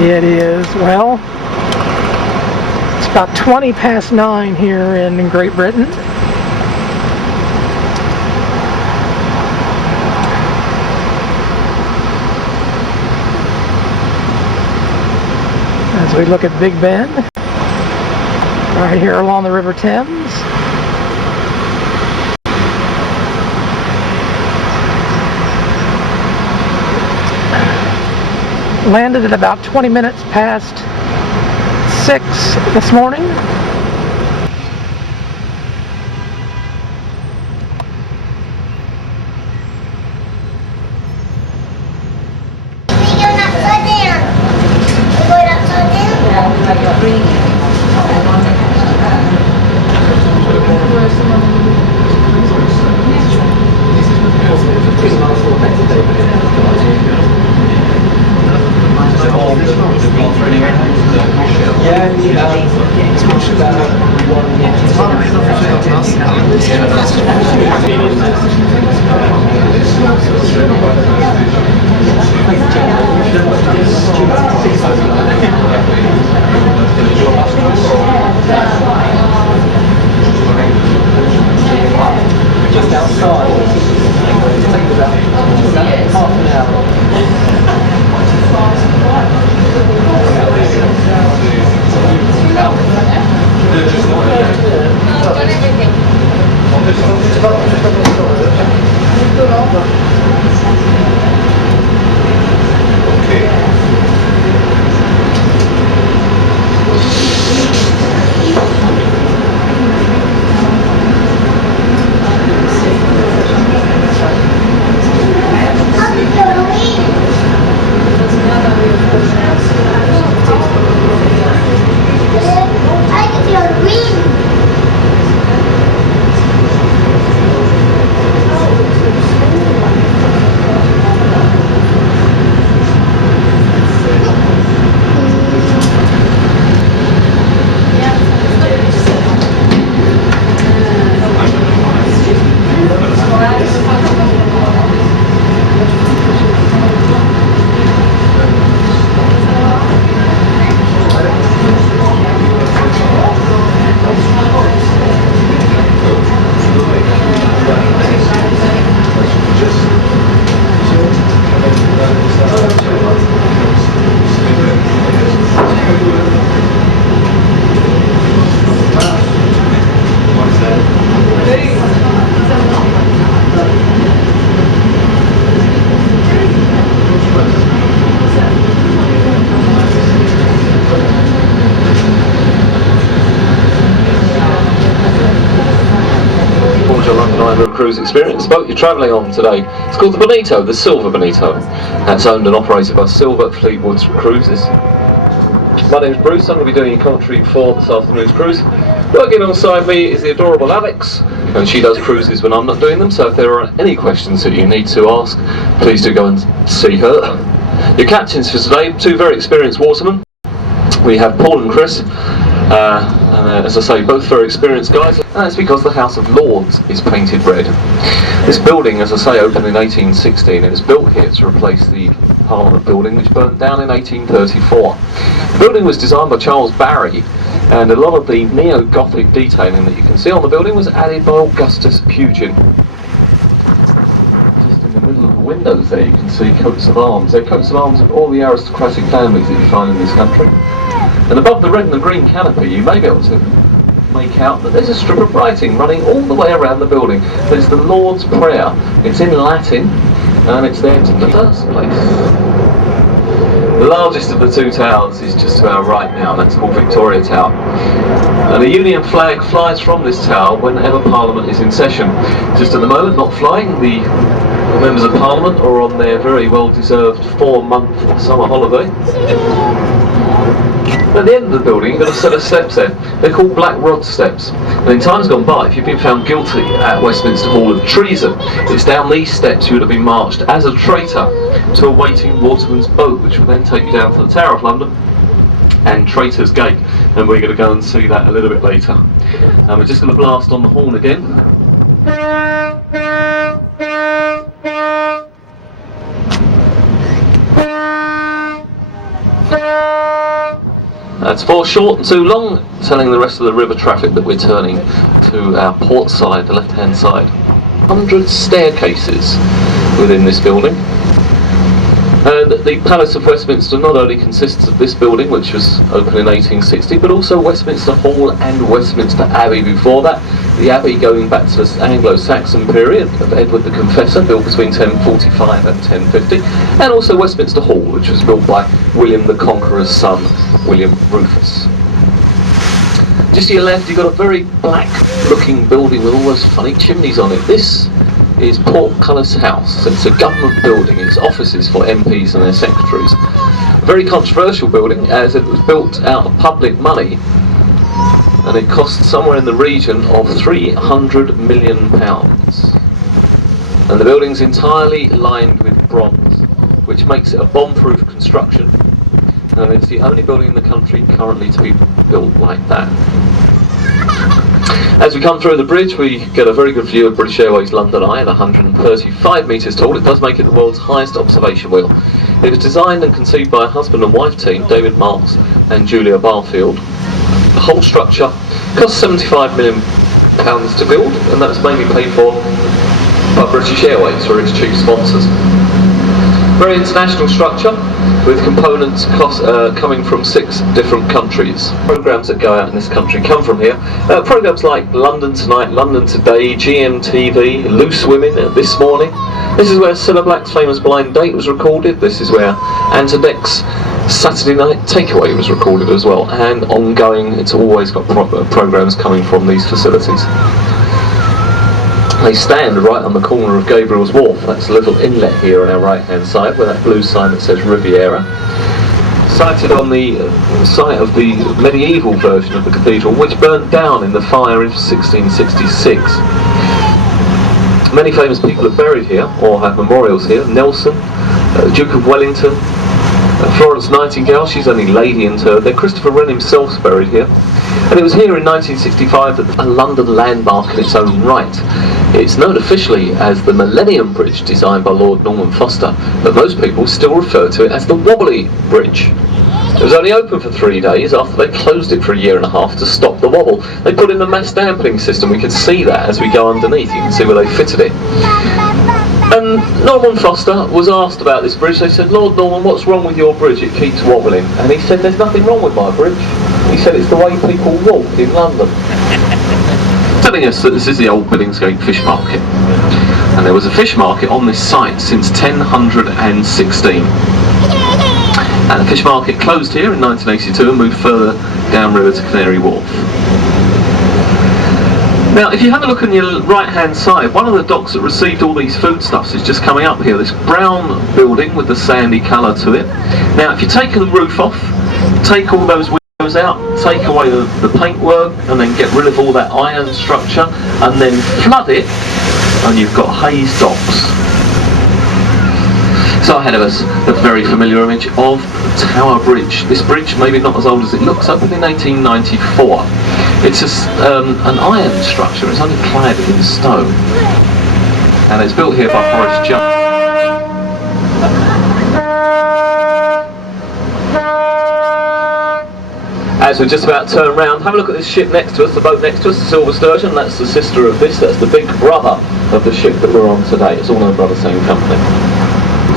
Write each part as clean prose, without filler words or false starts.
It is, well, it's about 20 past 9 here in Great Britain. As we look at Big Ben, right here along the River Thames. Landed at about 20 minutes past 6 this morning. Just outside. It takes about half an hour. London Eye cruise experience. The boat you're travelling on today, it's called the Bonito, the Silver Bonito. That's owned and operated by Silver Fleetwood Cruises. My name's Bruce, I'm going to be doing your commentary for this afternoon's cruise. Working alongside me is the adorable Alex, and she does cruises when I'm not doing them, so if there are any questions that you need to ask, please do go and see her. Your captains for today, two very experienced watermen. We have Paul and Chris. As I say, both very experienced guys, and that's because the House of Lords is painted red. This building, as I say, opened in 1816 and was built here to replace the Parliament building which burnt down in 1834. The building was designed by Charles Barry, and a lot of the neo-Gothic detailing that you can see on the building was added by Augustus Pugin. Just in the middle of the windows there you can see coats of arms. They're coats of arms of all the aristocratic families that you find in this country. And above the red and the green canopy, you may be able to make out that there's a strip of writing running all the way around the building. There's the Lord's Prayer. It's in Latin, and it's there to the first place. The largest of the two towers is just to our right now. That's called Victoria Tower. And the Union flag flies from this tower whenever Parliament is in session. Just at the moment, not flying. The members of Parliament are on their very well-deserved 4-month summer holiday. At the end of the building, you've got a set of steps there. They're called Black Rod Steps. And in times gone by, if you've been found guilty at Westminster Hall of treason, it's down these steps you would have been marched as a traitor to a waiting waterman's boat, which will then take you down to the Tower of London and Traitor's Gate. And we're going to go and see that a little bit later. We're just going to blast on the horn again. That's 4 short and 2 long, telling the rest of the river traffic that we're turning to our port side, the left-hand side. 100 staircases within this building. And the Palace of Westminster not only consists of this building, which was opened in 1860, but also Westminster Hall and Westminster Abbey before that. The Abbey going back to the Anglo-Saxon period of Edward the Confessor, built between 1045 and 1050, and also Westminster Hall, which was built by William the Conqueror's son, William Rufus. Just to your left, you've got a very black-looking building with all those funny chimneys on it. This is Portcullis House. It's a government building. It's offices for MPs and their secretaries. A very controversial building, as it was built out of public money, and it cost somewhere in the region of £300 million. And the building's entirely lined with bronze, which makes it a bomb-proof construction, and it's the only building in the country currently to be built like that. As we come through the bridge, we get a very good view of British Airways London Eye at 135 metres tall. It does make it the world's highest observation wheel. It was designed and conceived by a husband and wife team, David Marks and Julia Barfield. The whole structure cost £75 million to build, and that was mainly paid for by British Airways, who are its chief sponsors. Very international structure, with components coming from 6 different countries. Programmes that go out in this country come from here. Programmes like London Tonight, London Today, GMTV, Loose Women, This Morning. This is where Cilla Black's famous Blind Date was recorded. This is where Antodec's Saturday Night Takeaway was recorded as well. And ongoing, it's always got programmes coming from these facilities. They stand right on the corner of Gabriel's Wharf. That's a little inlet here on our right hand side with that blue sign that says Riviera. Sited on the site of the medieval version of the cathedral, which burnt down in the fire of 1666. Many famous people are buried here, or have memorials here. Nelson, Duke of Wellington, Florence Nightingale, she's only lady interred there. Christopher Wren himself's buried here. And it was here in 1965 that a London landmark in its own right. It's known officially as the Millennium Bridge, designed by Lord Norman Foster, but most people still refer to it as the Wobbly Bridge. It was only open for 3 days after they closed it for 1.5 years to stop the wobble. They put in a mass dampening system. We could see that as we go underneath. You can see where they fitted it. And Norman Foster was asked about this bridge. They said, "Lord Norman, what's wrong with your bridge? It keeps wobbling." And he said, "There's nothing wrong with my bridge." He said, "It's the way people walk in London." Telling us that this is the old Billingsgate Fish Market. And there was a fish market on this site since 1016. And the fish market closed here in 1982 and moved further downriver to Canary Wharf. Now, if you have a look on your right-hand side, one of the docks that received all these foodstuffs is just coming up here. This brown building with the sandy colour to it. Now, if you take the roof off, take all those windows out, take away the paintwork, and then get rid of all that iron structure, and then flood it, and you've got Hayes Docks. So ahead of us, the very familiar image of Tower Bridge. This bridge, maybe not as old as it looks, opened in 1894. It's an iron structure. It's only clad in stone, and it's built here by Horace Jones. As we're just about to turn around, have a look at this ship next to us, the boat next to us, the Silver Sturgeon. That's the sister of this. That's the big brother of the ship that we're on today. It's all owned by the same company.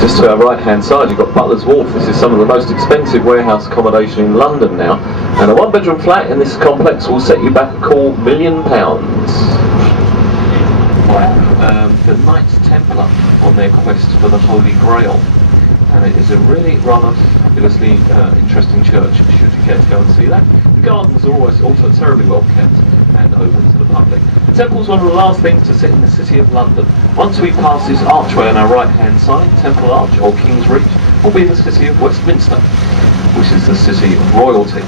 Just to our right-hand side, you've got Butler's Wharf. This is some of the most expensive warehouse accommodation in London now. And a one-bedroom flat in this complex will set you back a cool £1 million. The Knights Templar on their quest for the Holy Grail. And it is a really rather fabulously interesting church, should you care to go and see that. The gardens are always also terribly well kept and open to the public. The temple's one of the last things to sit in the city of London. Once we pass this archway on our right hand side, Temple Arch or King's Reach, we'll be in the city of Westminster, which is the city of royalty.